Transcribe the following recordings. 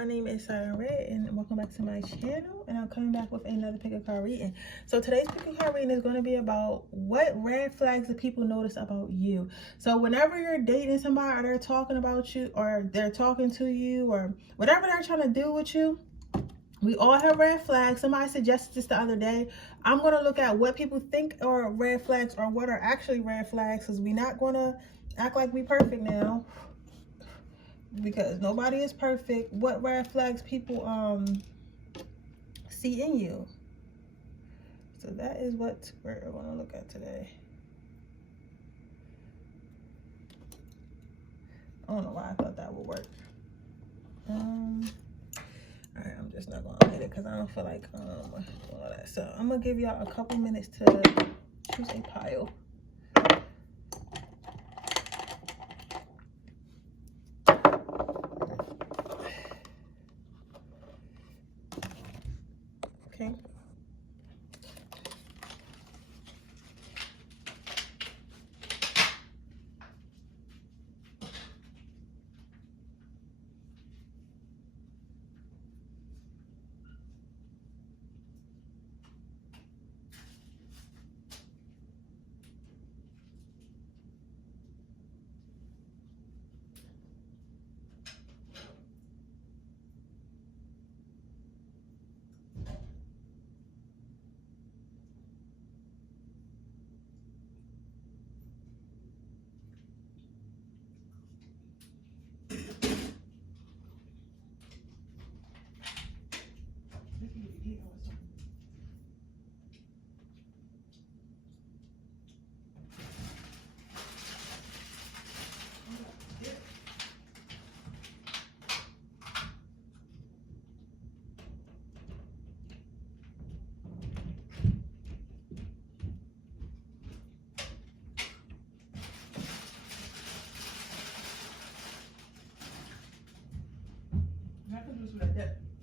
my name is Siren and welcome back to my channel, and I'm coming back with another pick a card reading. So today's pick a card reading is going to be about what red flags do people notice about you. So whenever you're dating somebody, or they're talking about you, or they're talking to you, or whatever they're trying to do with you, we all have red flags. Somebody suggested this the other day. I'm going to look at what people think are red flags or what are actually red flags, because we're not going to act like we perfect now, because nobody is perfect. What red flags people see in you. So that is what we're going to look at today. I don't know why I thought that would work. Alright, I'm just not going to hit it because I don't feel like doing all that. So I'm going to give y'all a couple minutes to choose a pile. Okay.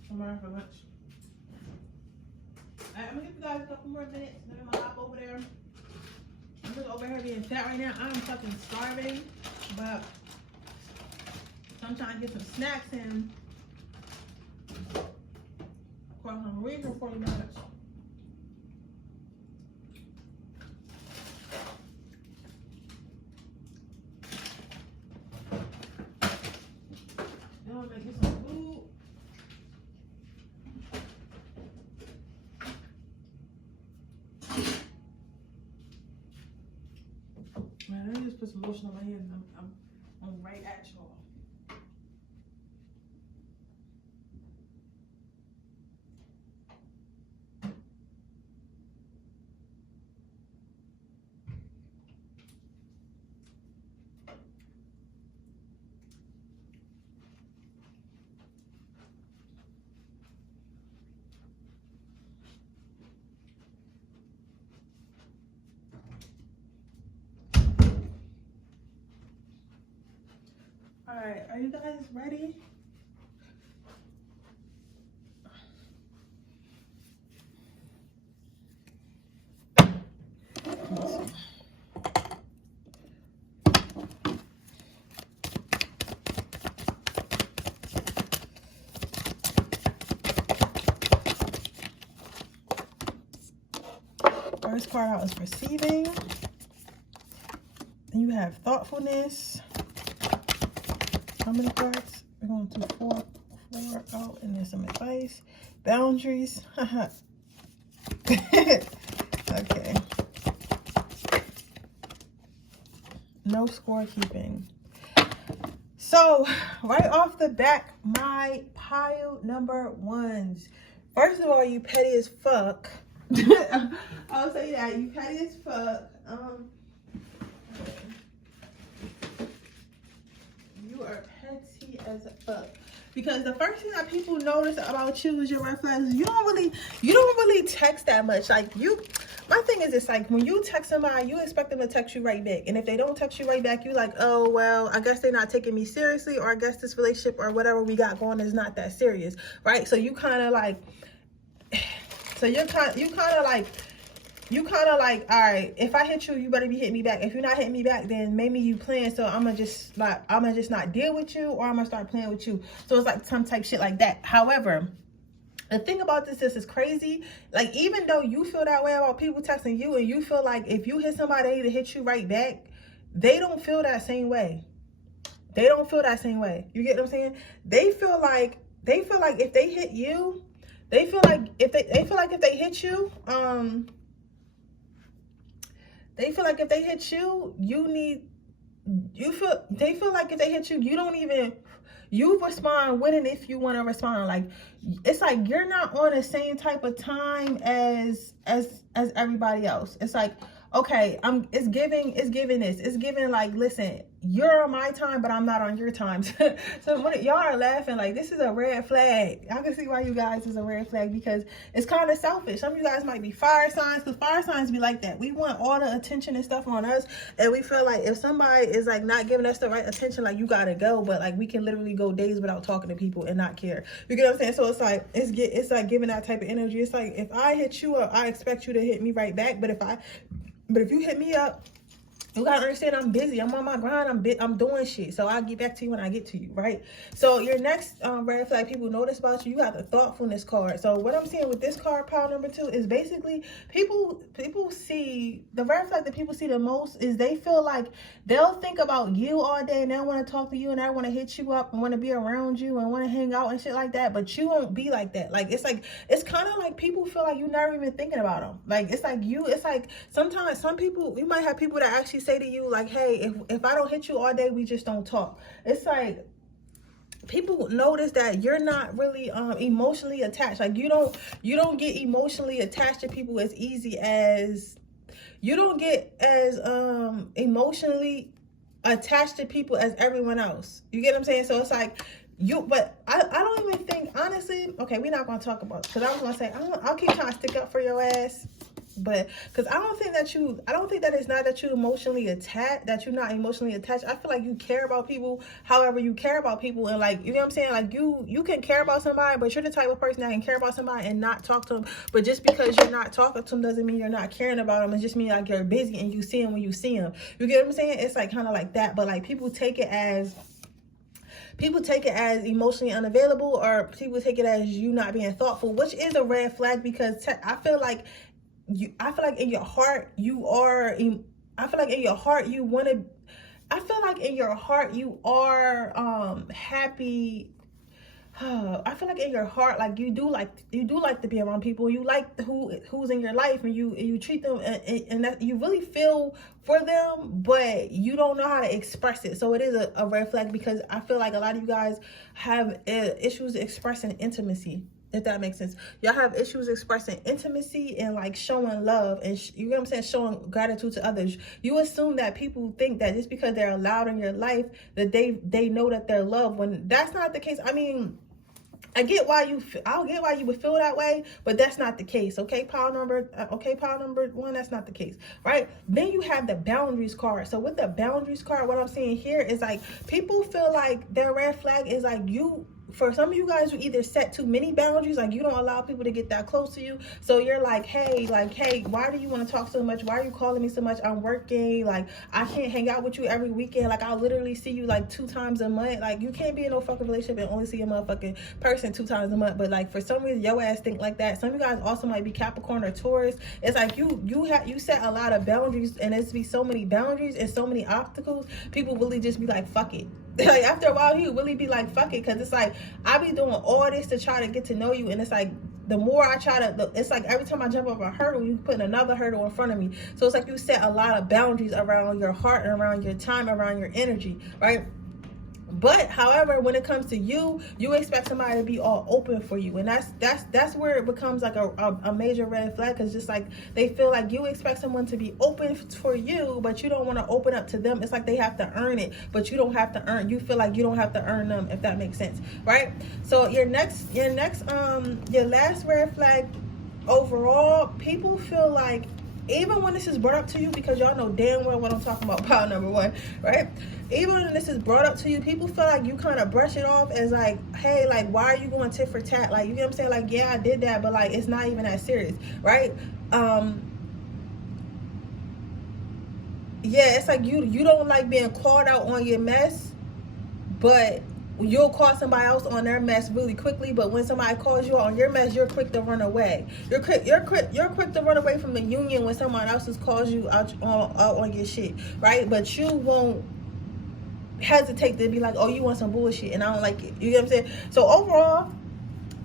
Tomorrow for lunch. Alright, I'm gonna give you guys a couple more minutes, then I'm gonna hop over there. I'm just over here being fat right now. I'm fucking starving, but I'm trying to get some snacks in. Of course, I'm reading for 40 minutes. Then I'm gonna get some food. Man, let me just put some lotion on my hands. I'm right at y'all. Alright, are you guys ready? First card out is receiving. Then you have thoughtfulness. How many cards? We're going to four out, and there's some advice. Boundaries. Okay. No scorekeeping. So, right off the back, my pile number ones. First of all, you petty as fuck. I'll say that. You petty as fuck. You are petty as fuck, because the first thing that people notice about you is your red flags. You don't really text that much. Like, my thing is, it's like when you text somebody, you expect them to text you right back, and if they don't text you right back, you like, oh well, I guess they're not taking me seriously, or I guess this relationship or whatever we got going is not that serious, right? So you kind of like, you kind of like you kind of like, all right, if I hit you, you better be hitting me back. If you're not hitting me back, then maybe you playing, so I'm gonna just not deal with you, or I'm gonna start playing with you. So it's like some type shit like that. However, the thing about this is crazy. Like, even though you feel that way about people texting you, and you feel like if you hit somebody, they need to hit you right back, they don't feel that same way. They don't feel that same way. You get what I'm saying? They feel like if they hit you, they feel like if they hit you, they feel like if they hit you, they feel like if they hit you, you respond when and if you want to respond. Like, it's like you're not on the same type of time as everybody else. It's like, okay, it's giving like, listen, you're on my time, but I'm not on your time. So when y'all are laughing, like, this is a red flag. I can see why you guys is a red flag, because it's kind of selfish. Some of you guys might be fire signs, because fire signs be like that. We want all the attention and stuff on us, and we feel like if somebody is like not giving us the right attention, like, you gotta go. But like, we can literally go days without talking to people and not care. You get what I'm saying? So it's like it's like giving that type of energy. It's like, if I hit you up, I expect you to hit me right back. But if you hit me up, you gotta understand, I'm busy. I'm on my grind. I'm doing shit. So I'll get back to you when I get to you, right? So your next red flag people notice about you, you got the thoughtfulness card. So what I'm seeing with this card, pile number 2, is basically people see, the red flag that people see the most is they feel like they'll think about you all day, and they want to talk to you, and they want to hit you up and want to be around you and want to hang out and shit like that. But you won't be like that. Like, it's kind of like people feel like you're never even thinking about them. Like, it's like sometimes some people, you might have people that actually say to you like, hey, if I don't hit you all day, we just don't talk. It's like people notice that you're not really emotionally attached. Like, you don't get emotionally attached to people as easy as you don't get as emotionally attached to people as everyone else. You get what I'm saying? So it's like but I don't even think, honestly, okay, we're not gonna talk about it, because I was gonna say I'll keep trying to stick up for your ass. But because I don't think that it's not that you're emotionally attached, that you're not emotionally attached. I feel like you care about people however you care about people. And like, you know what I'm saying? Like, you can care about somebody, but you're the type of person that can care about somebody and not talk to them. But just because you're not talking to them doesn't mean you're not caring about them. It just means like you're busy and you see them when you see them. You get what I'm saying? It's like kind of like that. But like, people take it as emotionally unavailable, or people take it as you not being thoughtful, which is a red flag, because I feel like in your heart you are happy. I feel like in your heart, like, you do like to be around people. You like who's in your life, and you treat them and that you really feel for them, but you don't know how to express it. So it is a red flag, because I feel like a lot of you guys have issues expressing intimacy. If that makes sense. Y'all have issues expressing intimacy and like showing love and you know what I'm saying, showing gratitude to others. You assume that people think that just because they're allowed in your life that they know that they're loved, when that's not the case. I mean, I'll get why you would feel that way, but that's not the case. Okay, pile number 1, that's not the case, right? Then you have the boundaries card. So with the boundaries card, what I'm seeing here is like, people feel like their red flag is like, for some of you guys, you either set too many boundaries, like you don't allow people to get that close to you. So you're like, hey, why do you want to talk so much? Why are you calling me so much? I'm working. Like, I can't hang out with you every weekend. Like, I'll literally see you like 2 times a month. Like, you can't be in no fucking relationship and only see a motherfucking person 2 times a month. But like, for some reason, your ass think like that. Some of you guys also might be Capricorn or Taurus. It's like you set a lot of boundaries, and there's be so many boundaries and so many obstacles. People really just be like, fuck it. Like, after a while, he would really be like, fuck it. Because it's like, I be doing all this to try to get to know you. And it's like, the more I try to, it's like every time I jump over a hurdle, you put another hurdle in front of me. So it's like you set a lot of boundaries around your heart and around your time, around your energy, right? But however, when it comes to you expect somebody to be all open for you, and that's where it becomes like a major red flag, because just like they feel like you expect someone to be open for you, but you don't want to open up to them. It's like they have to earn it, but you don't have to earn. You feel like you don't have to earn them, if that makes sense, right? So your last red flag overall, people feel like, even when this is brought up to you, because y'all know damn well what I'm talking about, pile number 1, right? Even when this is brought up to you, people feel like you kind of brush it off as like, hey, like, why are you going tit for tat? Like, you get what I'm saying? Like, yeah, I did that, but like, it's not even that serious, right? yeah, it's like you don't like being called out on your mess, but you'll call somebody else on their mess really quickly. But when somebody calls you on your mess, you're quick to run away. You're quick to run away from the union when someone else has calls you out on your shit, right? But you won't hesitate to be like, oh, you want some bullshit and I don't like it. You get what I'm saying? So overall,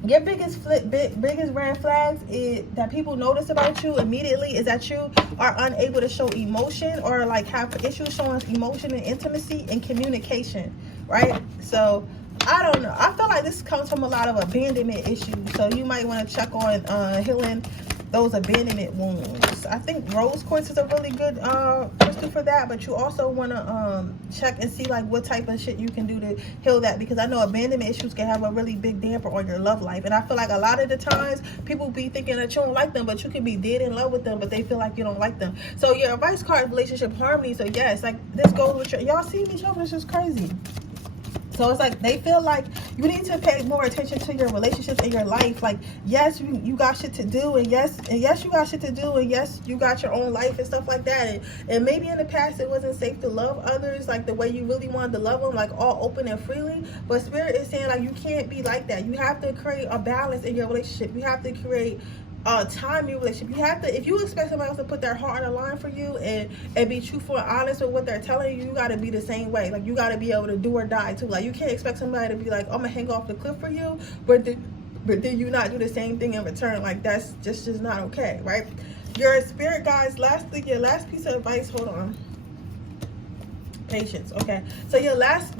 your biggest red flags is that people notice about you immediately is that you are unable to show emotion, or like have issues showing emotion and intimacy and communication, right? So I don't know, I feel like this comes from a lot of abandonment issues, so you might want to check on healing those abandonment wounds. I think rose quartz is a really good crystal for that, but you also want to check and see like what type of shit you can do to heal that, because I know abandonment issues can have a really big damper on your love life. And I feel like a lot of the times people be thinking that you don't like them, but you can be dead in love with them, but they feel like you don't like them. So your advice card, relationship harmony. So yes, like this goes with your, y'all see me, y'all, this is crazy. So it's like they feel like you need to pay more attention to your relationships in your life. Like, yes, you got shit to do, and yes you got shit to do, and yes, you got your own life and stuff like that. And maybe in the past it wasn't safe to love others like the way you really wanted to love them, like all open and freely. But Spirit is saying like you can't be like that. You have to create a balance in your relationship. You have to create time in your relationship. You have to, if you expect somebody else to put their heart on the line for you and be truthful and honest with what they're telling you, you got to be the same way. Like you got to be able to do or die too. Like you can't expect somebody to be like, I'm gonna hang off the cliff for you, but then you not do the same thing in return. Like that's just not okay, right? Your spirit guides, lastly, your last piece of advice, hold on. Patience. Okay, so your last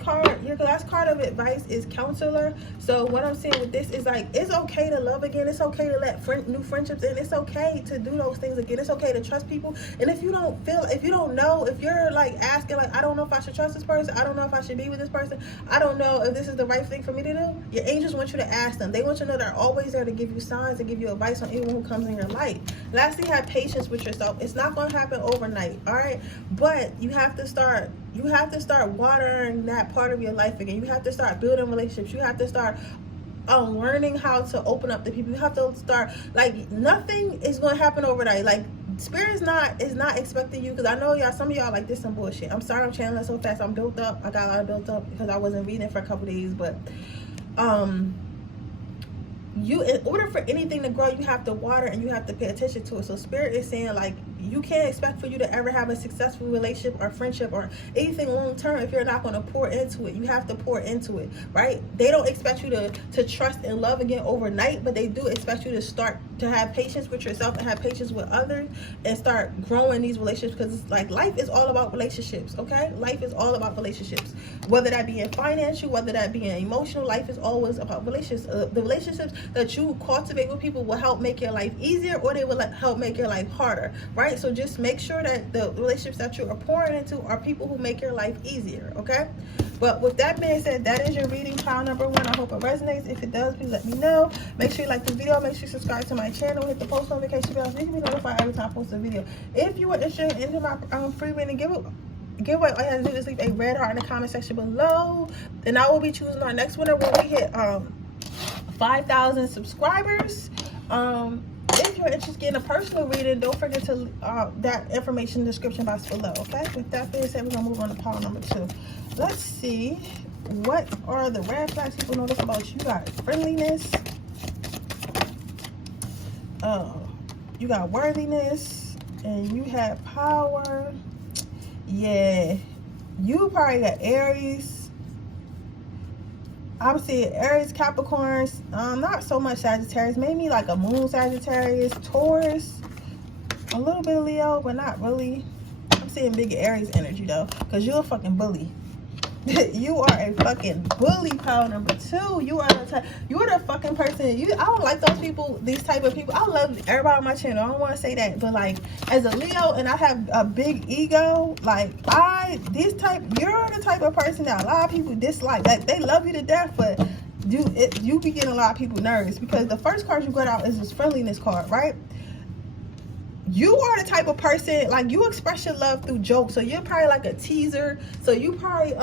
card of advice is counselor. So what I'm saying with this is like, it's okay to love again. It's okay to let new friendships in. It's okay to do those things again. It's okay to trust people. And if you don't know, if you're like asking like, I don't know if I should trust this person, I don't know if I should be with this person, I don't know if this is the right thing for me to do, your angels want you to ask them. They want you to know they're always there to give you signs and give you advice on anyone who comes in your life. Lastly, have patience with yourself. It's not going to happen overnight, all right? But you have to start watering that part of your life again. You have to start building relationships. You have to start learning how to open up to people. You have to start, like, nothing is going to happen overnight. Like, Spirit is not expecting you, because I know y'all, some of y'all like, this some bullshit. I'm sorry I'm channeling so fast. I'm built up. I got a lot of built up because I wasn't reading for a couple days. But in order for anything to grow, you have to water and you have to pay attention to it. So Spirit is saying like, you can't expect for you to ever have a successful relationship or friendship or anything long term if you're not going to pour into it. You have to pour into it, right? They don't expect you to trust and love again overnight, but they do expect you to start to have patience with yourself and have patience with others and start growing these relationships, because it's like, life is all about relationships, okay? Life is all about relationships, whether that be in financial, whether that be in emotional. Life is always about relationships. The relationships that you cultivate with people will help make your life easier, or they will help make your life harder, right? So just make sure that the relationships that you are pouring into are people who make your life easier, okay? But with that being said, that is your reading, pile number 1. I hope it resonates. If it does, please let me know. Make sure you like the video. Make sure you subscribe to my channel. Hit the post notification bell so you can be notified every time I post a video. If you are interested in my free reading giveaway, all you have to do is leave a red heart in the comment section below. Then I will be choosing our next winner when we hit 5,000 subscribers. If you're interested in a personal reading, don't forget to that information in the description box below, okay? With that being said, we're going to move on to pile number 2. Let's see, what are the red flags people notice about you? Got friendliness. You got worthiness. And you have power. Yeah. You probably got Aries. I'm seeing Aries, Capricorns, not so much Sagittarius, maybe like a moon Sagittarius, Taurus, a little bit of Leo, but not really. I'm seeing big Aries energy though, because you're a fucking bully. You are a fucking bully, pile number 2. You are the fucking person. I don't like those people, these type of people. I love everybody on my channel. I don't want to say that, but like, as a Leo, and I have a big ego, like you're the type of person that a lot of people dislike. Like, they love you to death, but you be getting a lot of people nervous, because the first card you got out is this friendliness card, right? you are the type of person, like, you express your love through jokes. So you're probably like a teaser. So you probably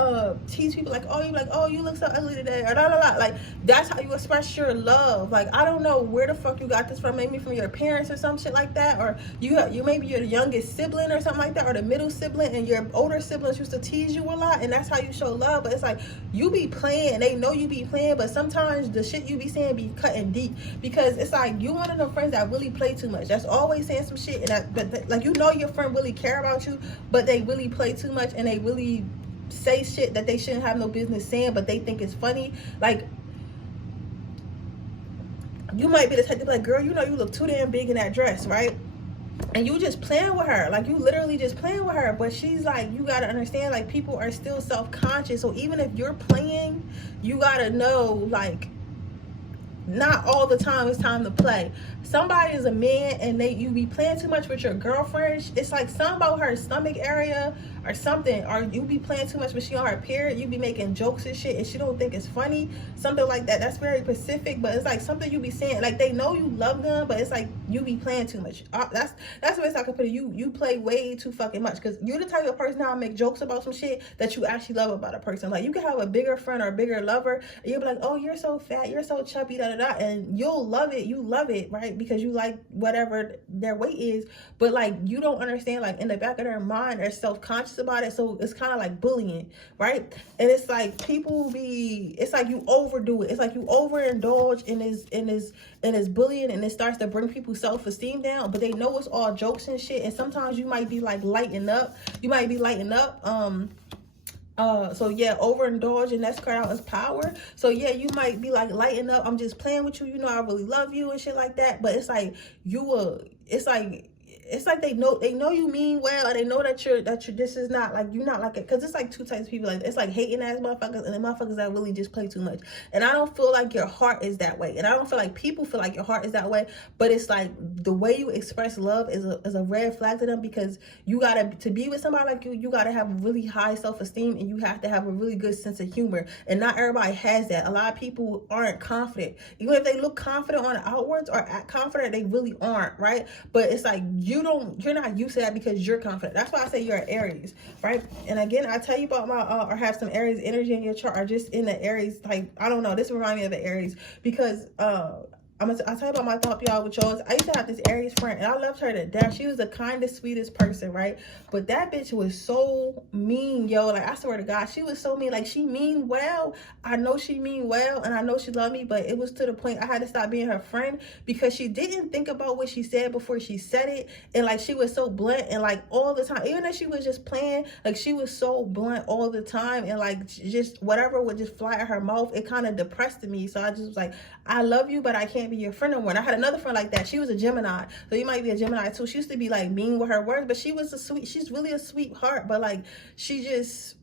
tease people like, oh, you look so ugly today, or la la la. Like, that's how you express your love. Like, I don't know where the fuck you got this from. Maybe from your parents or some shit like that, or you maybe you're the youngest sibling or something like that, or the middle sibling, and your older siblings used to tease you a lot, and that's how you show love. But it's like, you be playing, they know you be playing, but sometimes the shit you be saying be cutting deep, because it's like, you one of them friends that really play too much, that's always saying some shit, and but like, you know your friend really care about you, but they really play too much, and they really say shit that they shouldn't have no business saying, but they think it's funny. Like, you might be the type to be like, girl, you know you look too damn big in that dress, right? And you just playing with her, like, you literally just playing with her. But she's like, you gotta understand, like, people are still self-conscious. So even if you're playing, you gotta know, like, not all the time it's time to play. Somebody is a man and you be playing too much with your girlfriend. It's like something about her stomach area or something, or you be playing too much when she on her period. You be making jokes and shit, and she don't think it's funny, something like that. That's very specific, but it's like something you be saying, like, they know you love them, but it's like you be playing too much. That's the way I can put it. You play way too fucking much, because you're the type of person now make jokes about some shit that you actually love about a person. Like, you can have a bigger friend or a bigger lover, and you'll be like, oh, you're so fat, you're so chubby, da da da, and you'll love it. You love it, right? Because you like whatever their weight is, but like, you don't understand, like, in the back of their mind, they're self-conscious about it. So it's kind of like bullying, right? And it's like, it's like you overdo it. It's like you overindulge in this bullying, and it starts to bring people's self-esteem down, but they know it's all jokes and shit. And sometimes you might be like lighting up. So yeah, overindulge, and that's cut out as power. So yeah, you might be like, lighten up, I'm just playing with you, you know, I really love you and shit like that. But it's like, it's like they know you mean well, and they know that you're this is not like, you're not like it, because it's like two types of people. Like, it's like hating ass motherfuckers, and the motherfuckers that really just play too much. And I don't feel like your heart is that way, and I don't feel like people feel like your heart is that way. But it's like, the way you express love is a red flag to them, because you gotta, to be with somebody like you gotta have really high self-esteem, and you have to have a really good sense of humor, and not everybody has that. A lot of people aren't confident, even if they look confident on the outwards or act confident, they really aren't, right? But it's like, you're not used to that, because you're confident. That's why I say you're an Aries, right? And again, I tell you about my or have some Aries energy in your chart, or just in the Aries, like, I don't know, this reminds me of the Aries, because I'll tell you about my thought, y'all, with yours. I used to have this Aries friend, and I loved her to death. She was the kindest, sweetest person, right? But that bitch was so mean, yo. Like, I swear to God, she was so mean. Like, she mean well. I know she mean well, and I know she loved me, but it was to the point I had to stop being her friend, because she didn't think about what she said before she said it. And like, she was so blunt, and like, all the time, even if she was just playing, like, she was so blunt all the time, and like, just whatever would just fly out her mouth. It kind of depressed me. So I just was like, I love you, but I can't be your friend no more. And I had another friend like that. She was a Gemini, so you might be a Gemini too. She used to be like mean with her words, but she's really a sweetheart. But like, she just,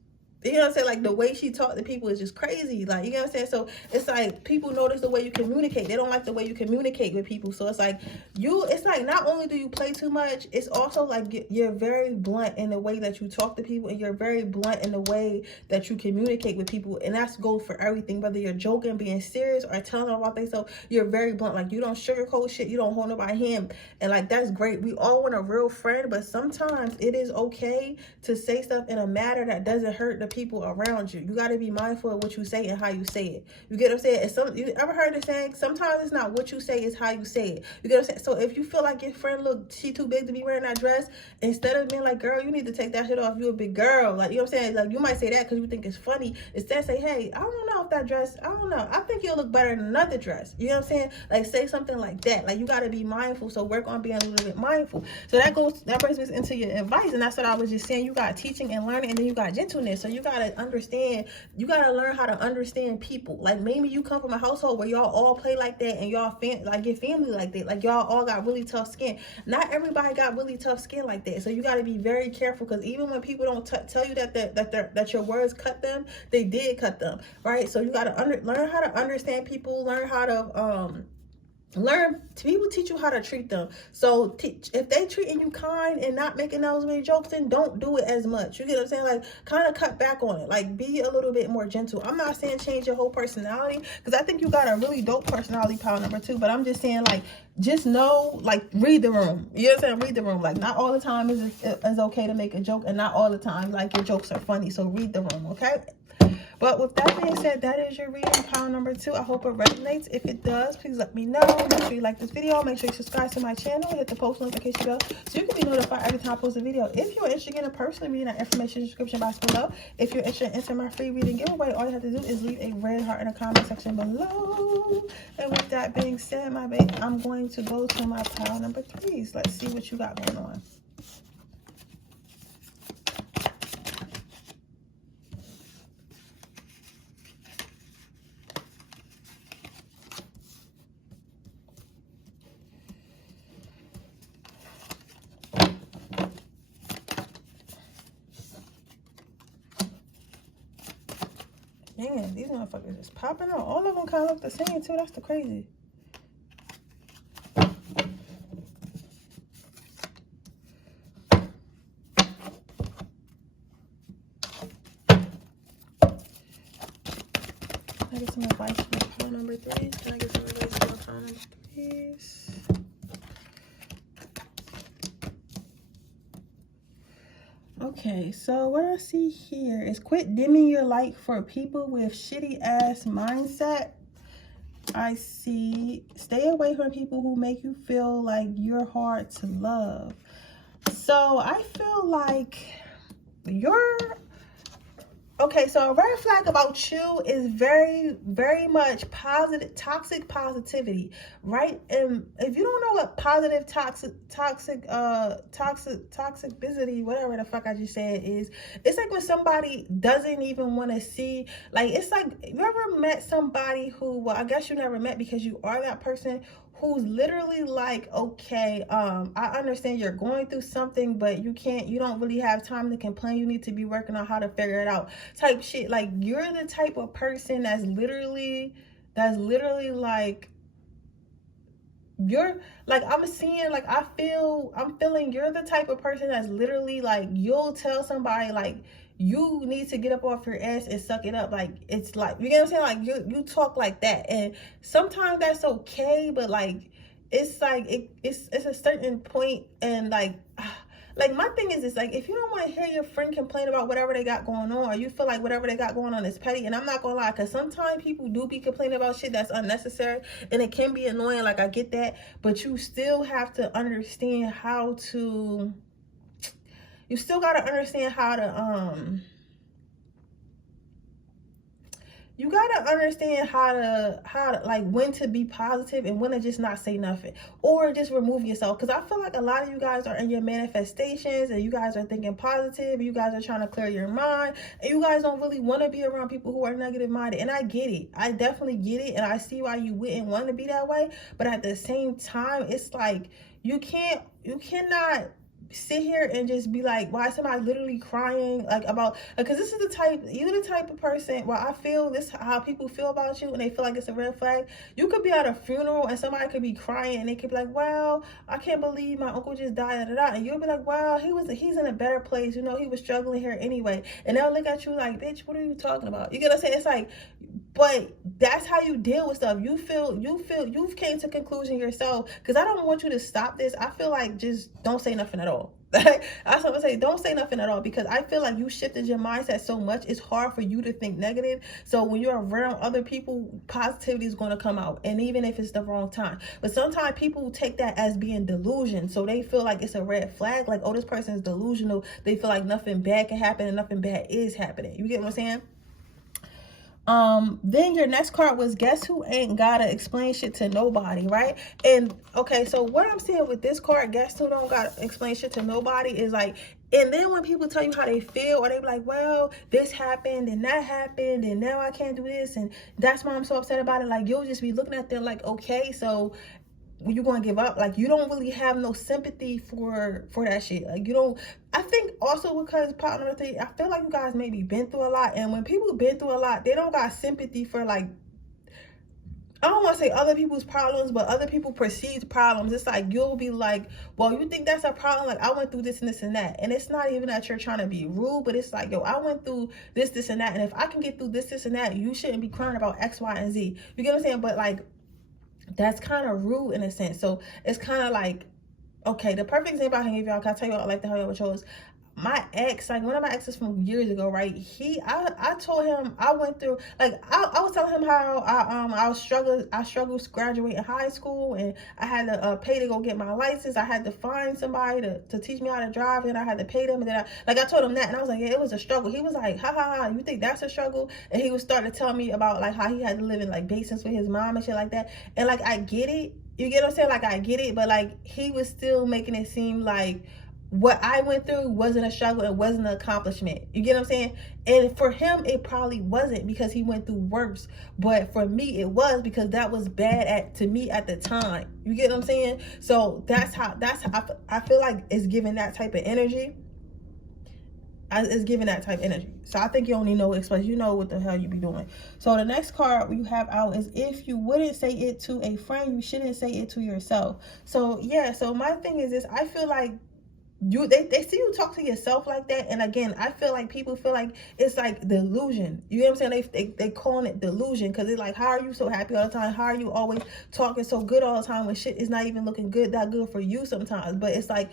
you know what I'm saying? Like, the way she talked to people is just crazy. Like, you know what I'm saying? So it's like, people notice the way you communicate. They don't like the way you communicate with people. So it's like, it's like, not only do you play too much, it's also like, you're very blunt in the way that you talk to people, and you're very blunt in the way that you communicate with people. And that's goes for everything, whether you're joking, being serious, or telling them about themselves. You're very blunt. Like, you don't sugarcoat shit. You don't hold nobody hand. And like, that's great. We all want a real friend, but sometimes it is okay to say stuff in a manner that doesn't hurt the people around you. You got to be mindful of what you say and how you say it. You get what I'm saying? You ever heard the saying, sometimes it's not what you say, it's how you say it. You get what I'm saying? So if you feel like your friend, look, she too big to be wearing that dress, instead of being like, girl, you need to take that shit off, you a big girl, like, you know what I'm saying? Like, you might say that because you think it's funny. Instead, say, hey, I don't know if that dress, I don't know, I think you'll look better in another dress. You know what I'm saying? Like, say something like that. Like, you got to be mindful. So work on being a little bit mindful. So that brings us into your advice, and that's what I was just saying. You got teaching and learning, and then you got gentleness. So you got to understand, you got to learn how to understand people. Like, maybe you come from a household where y'all all play like that, and y'all like your family like that, like y'all all got really tough skin. Not everybody got really tough skin like that. So you got to be very careful, because even when people don't tell you that your words cut them, they did cut them, right? So you got to learn how to understand people, learn how to People teach you how to treat them. So if they treating you kind and not making those many jokes, then don't do it as much. You get what I'm saying? Like, kind of cut back on it. Like, be a little bit more gentle. I'm not saying change your whole personality, because I think you got a really dope personality, pile number 2. But I'm just saying, like, just know, like, read the room. You know what I'm saying? Read the room. Like, not all the time is okay to make a joke, and not all the time, like, your jokes are funny. So read the room, okay? But with that being said, that is your reading, pile number 2. I hope it resonates. If it does, please let me know. Make sure you like this video. Make sure you subscribe to my channel. Hit the post notification bell so you can be notified every time I post a video. If you're interested in a personal reading, that information in the description box below. If you're interested in entering my free reading giveaway, all you have to do is leave a red heart in the comment section below. And with that being said, my baby, I'm going to go to my pile number 3s. Let's see what you got going on. Man, these motherfuckers is popping out. All of them kind of look the same, too. That's the crazy. Can I get some advice from pile number 3s? Can I get some advice from pile number 3s? Okay, so what I see here is quit dimming your light for people with shitty ass mindset. I see stay away from people who make you feel like you're hard to love. So I feel like you're okay. So a red flag about you is very, very much positive, toxic positivity, right? And if you don't know what positive toxicity, whatever the fuck I just said is, it's like when somebody doesn't even want to see, like, it's like, you ever met somebody who, well, I guess you never met because you are that person who's literally like, okay, I understand you're going through something, but you don't really have time to complain. You need to be working on how to figure it out type shit. Like, you're the type of person that's literally like, you're like, I'm feeling you're the type of person that's literally like, you'll tell somebody like, you need to get up off your ass and suck it up. Like, it's like, you get what I'm saying? Like, you talk like that, and sometimes that's okay, but like, it's like it's a certain point, and like my thing is, it's like, if you don't want to hear your friend complain about whatever they got going on, or you feel like whatever they got going on is petty, and I'm not gonna lie, because sometimes people do be complaining about shit that's unnecessary, and it can be annoying, like, I get that, but you still have to understand how to, you still got to understand how to, you got to understand how to, like, when to be positive and when to just not say nothing, or just remove yourself. Because I feel like a lot of you guys are in your manifestations, and you guys are thinking positive, you guys are trying to clear your mind, and you guys don't really want to be around people who are negative minded. And I get it. I definitely get it. And I see why you wouldn't want to be that way. But at the same time, it's like, you cannot sit here and just be like, why is somebody literally crying, like, about, because this is you're the type of person, well, I feel this, how people feel about you, and they feel like it's a red flag. You could be at a funeral and somebody could be crying, and they could be like, well, I can't believe my uncle just died, and you'll be like, well, he's in a better place, you know, he was struggling here anyway, and they'll look at you like, bitch, what are you talking about? You get what I'm saying? It's like, but that's how you deal with stuff. You've came to conclusion yourself, because I don't want you to stop this. I feel like, just don't say nothing at all. That's what I'm gonna say. Don't say nothing at all, because I feel like you shifted your mindset so much, it's hard for you to think negative. So when you're around other people, positivity is going to come out, and even if it's the wrong time. But sometimes people take that as being delusion, so they feel like it's a red flag, like, oh, this person is delusional. They feel like nothing bad can happen, and nothing bad is happening. You get what I'm saying? Then your next card was, guess who ain't gotta explain shit to nobody, right? And okay, so what I'm seeing with this card, guess who don't gotta explain shit to nobody, is like, and then when people tell you how they feel, or they be like, well, this happened and that happened, and now I can't do this, and that's why I'm so upset about it, like, you'll just be looking at them like, okay, so you're gonna give up. Like, you don't really have no sympathy for that shit. Like, you don't. I think also because part number 3, I feel like you guys maybe been through a lot, and when people been through a lot, they don't got sympathy for, like, I don't want to say other people's problems, but other people perceived problems. It's like, you'll be like, well, you think that's a problem? Like, I went through this and this and that. And it's not even that you're trying to be rude, but it's like, yo, I went through this and that. And if I can get through this and that, you shouldn't be crying about X, Y, and Z. You get what I'm saying? But like, that's kind of rude in a sense. So it's kind of like, okay, the perfect example I can give y'all, can I tell you I like to help y'all with yours? My ex, like one of my exes from years ago, right? I told him I went through, like, I was telling him how I struggled graduating high school, and I had to pay to go get my license. I had to find somebody to teach me how to drive, and I had to pay them. And then I told him that, and I was like, yeah, it was a struggle. He was like, ha ha ha, you think that's a struggle? And he was starting to tell me about like how he had to live in like basements with his mom and shit like that. And like, I get it. You get what I'm saying? Like, I get it, but like, he was still making it seem like what I went through wasn't a struggle, it wasn't an accomplishment. You get what I'm saying? And for him, it probably wasn't, because he went through worse. But for me, it was, because that was bad to me at the time. You get what I'm saying? So that's how I feel like it's giving that type of energy. It's giving that type of energy. So I think you only know what express. You know what the hell you be doing. So the next card you have out is, if you wouldn't say it to a friend, you shouldn't say it to yourself. So yeah, so my thing is this, I feel like they see you talk to yourself like that, and again, I feel like people feel like it's like delusion. You know what I'm saying? They calling it delusion, because it's like, how are you so happy all the time? How are you always talking so good all the time when shit is not even looking that good for you sometimes? But it's like,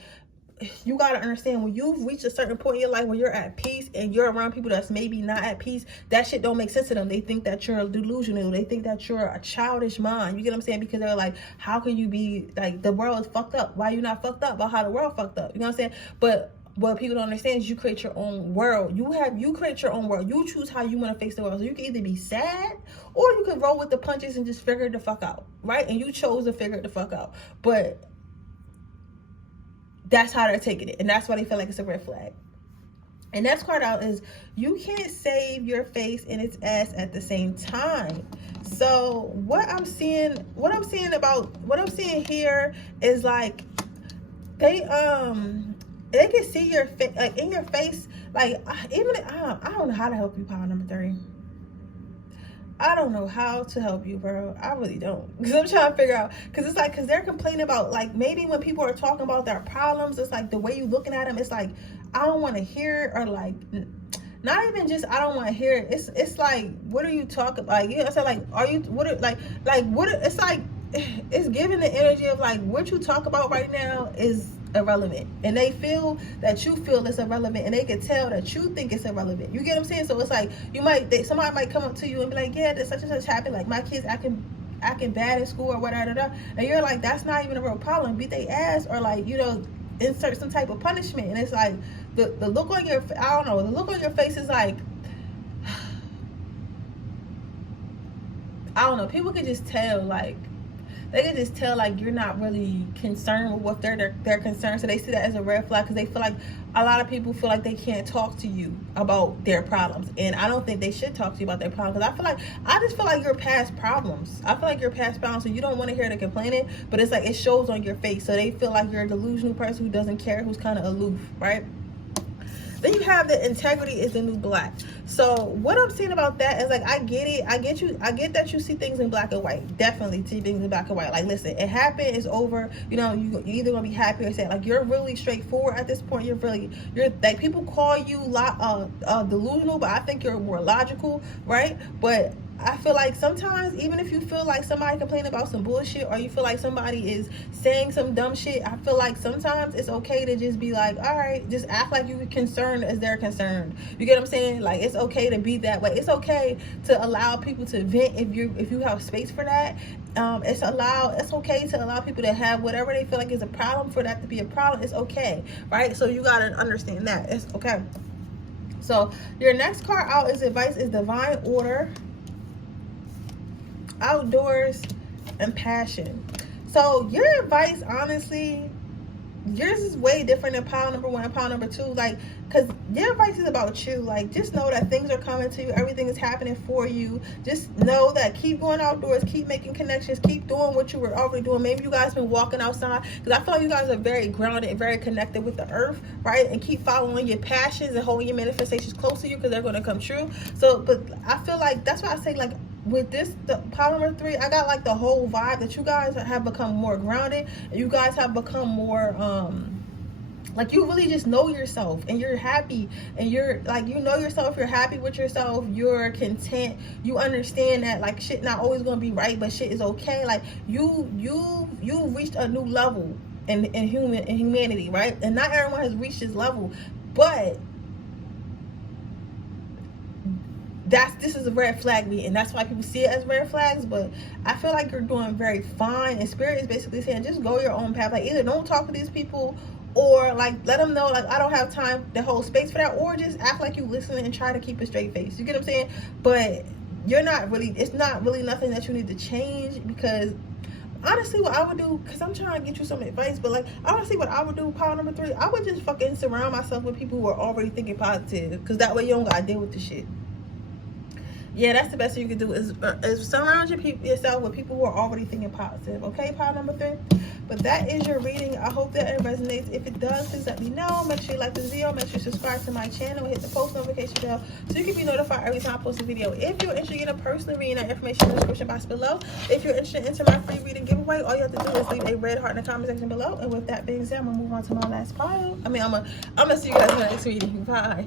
you got to understand, when you've reached a certain point in your life where you're at peace and you're around people that's maybe not at peace, that shit don't make sense to them. They think that you're delusional. They think that you're a childish mind. You get what I'm saying? Because they're like, how can you be like, the world is fucked up? Why you not fucked up about how the world fucked up? You know what I'm saying? But what people don't understand is you create your own world. You create your own world. You choose how you want to face the world. So you can either be sad, or you can roll with the punches and just figure it the fuck out, right? And you chose to figure it the fuck out. But that's how they're taking it, and that's why they feel like it's a red flag. And next card out is, you can't save your face and its ass at the same time. So what I'm seeing here is like, they can see your face, like in your face, like even I don't know how to help you, pile number 3. I don't know how to help you, bro. I really don't. Because I'm trying to figure out. Because it's like, because they're complaining about, like, maybe when people are talking about their problems, it's like the way you looking at them, it's like, I don't want to hear it, or like, not even just I don't want to hear it. It's like, what are you talking about? Like, you know what I'm saying? Like, are you, what are, like what, it's like, it's giving the energy of like, what you talk about right now is irrelevant, and they feel that you feel it's irrelevant, and they can tell that you think it's irrelevant. You get what I'm saying? So it's like, somebody might come up to you and be like, yeah, this such and such happened, like my kids acting bad in school or whatever, and you're like, that's not even a real problem. Beat they ass, or like, you know, insert some type of punishment. And it's like, the look on your, I don't know, the look on your face is like, I don't know, people can just tell, like, they can just tell like you're not really concerned with what they're concerned. So they see that as a red flag, because they feel like, a lot of people feel like they can't talk to you about their problems, and I don't think they should talk to you about their problems, because I just feel like you're past problems. I feel like you're past problems, so you don't want to hear the complaining, but it's like, it shows on your face. So they feel like you're a delusional person who doesn't care, who's kind of aloof, right? Then you have the integrity is the new black. So what I'm saying about that is like, I get it. I get that you see things in black and white. Definitely see things in black and white. Like, listen, it happened, it's over. You know, you're either gonna be happy or sad. Like, you're really straightforward at this point. You're like, people call you delusional, but I think you're more logical, right? But I feel like sometimes, even if you feel like somebody complain about some bullshit, or you feel like somebody is saying some dumb shit, I feel like sometimes it's okay to just be like, all right, just act like you're concerned as they're concerned. You get what I'm saying? Like, it's okay to be that way. It's okay to allow people to vent if you have space for that. It's okay to allow people to have whatever they feel like is a problem, for that to be a problem. It's okay, right? So you gotta understand that. It's okay. So your next card out is advice is divine order, outdoors, and passion. So your advice, honestly, yours is way different than pile number 1 and pile number 2. Like, because your advice is about you. Like, just know that things are coming to you, everything is happening for you. Just know that, keep going outdoors, keep making connections, keep doing what you were already doing. Maybe you guys been walking outside, because I feel like you guys are very grounded and very connected with the earth, right? And keep following your passions and holding your manifestations close to you, because they're going to come true. So, but I feel like that's why I say, like, with this, the pile number 3, I got like the whole vibe that you guys have become more grounded. You guys have become more like you really just know yourself, and you're happy, and you're like, you know yourself, you're happy with yourself, you're content, you understand that like shit not always gonna be right, but shit is okay. Like you reached a new level in humanity, right? And not everyone has reached this level, but this is a red flag me, and that's why people see it as red flags. But I feel like you're doing very fine, and Spirit is basically saying just go your own path. Like either don't talk to these people, or like let them know like I don't have time to hold space for that, or just act like you listening and try to keep a straight face. You get what I'm saying? But you're not really, it's not really nothing that you need to change, because honestly what I would do, because I'm trying to get you some advice, but like honestly what I would do, pile number 3, I would just fucking surround myself with people who are already thinking positive, because that way you don't gotta deal with the shit. Yeah, that's the best thing you can do is surround yourself with people who are already thinking positive. Okay, pile number 3. But that is your reading. I hope that it resonates. If it does, please let me know. Make sure you like this video. Make sure you subscribe to my channel and hit the post notification bell so you can be notified every time I post a video. If you're interested in a personal reading, that information in the description box below. If you're interested in my free reading giveaway, all you have to do is leave a red heart in the comment section below. And with that being said, I'm gonna move on to my last pile. I'm gonna see you guys in the next reading. Bye.